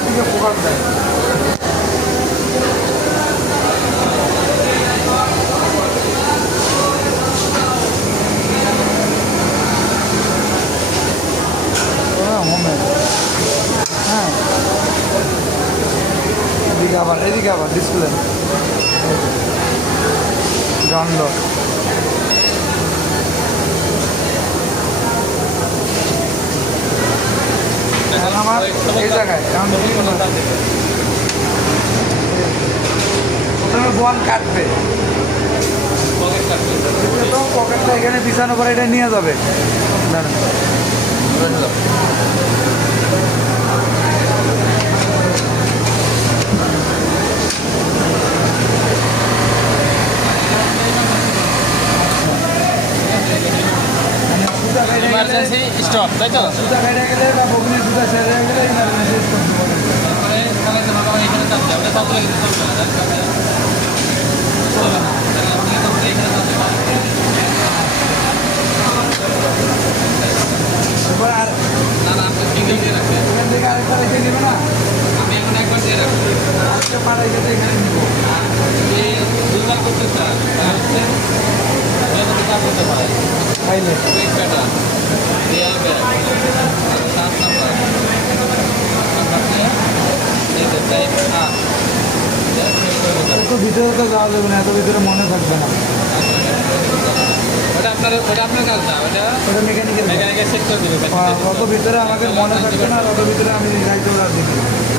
দিকে ফোকাস দেয় হ্যাঁ হ্যাঁ এদিকে আবার এদিকে আবার ডিসপ্লে দণ্ড আমার এই জায়গায়, এখন প্রথমে বন কাটবে। পকেটটা এখানে বিছানো করে এটা নিয়ে যাবে। দাঁড়ান। মানে সুতা কেটে গেলে- ইমার্জেন্সি স্টপ তাই তো? সুতা কেটে গেলে বা বগুনি সুতা ছেড়ে গেলে করতে পারবে। তারপরে এখানে চাপ দিলে কিন্তু চলবে না চলবে না। চলবে না তাহলে আমাকে তো এখানে এবার আর না না আপনি সিঙ্গেল দিয়ে রাখবেন এখান থেকে আরেকটা রেখে নিবে না আমি এখন একবার দিয়ে রাখব আজকে পাড়াই গেলে এখানে নিবো এই দুইবার করতে চান তাহলে হচ্ছে যতটুকু চাপ করতে পারে খাইলে কুইক প্যাটার্ন রিয়েল ব্যাগ সাত নাম্বার নাম্বার দিয়ে এই যে টাইপ আপ এত ভিতরে তো যাওয়া যাবে না এত ভিতরে মনে থাকবে না। অত ভিতরে আমাকে মনে থাকবে না আর অত ভিতরে আমি যাইতে পারব